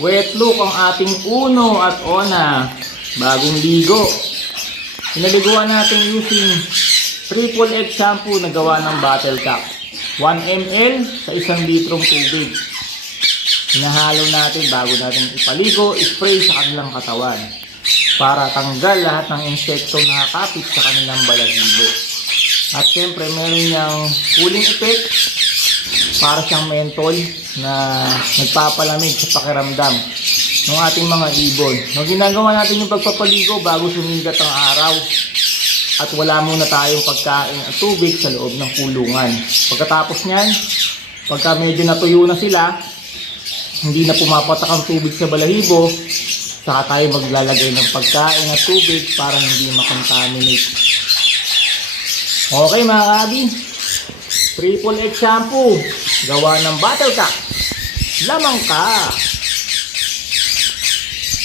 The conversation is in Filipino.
Wet look ang ating Uno at Ona. Bagong ligo. Pinaliguan natin using triple X shampoo na gawa ng bottle cap. 1 ml sa 1 litrong tubig. Hinahalo natin bago natin ipaligo, spray sa kanilang katawan para tanggal lahat ng insekto na nakakapit sa kanilang balahibo. At syempre meron niyang cooling effect para siyang mentol na nagpapalamig sa pakiramdam ng ating mga ibon. Nung ginagawa natin yung pagpapaligo bago sumigat ang araw at wala muna tayong pagkain at tubig sa loob ng kulungan. Pagkatapos niyan, pagka medyo natuyo na sila, hindi na pumapatak ang tubig sa balahibo, saka tayo maglalagay ng pagkain at tubig para hindi makontaminate. Okay mga kabi, triple X shampoo gawa ng bottle cap. Lamang ka!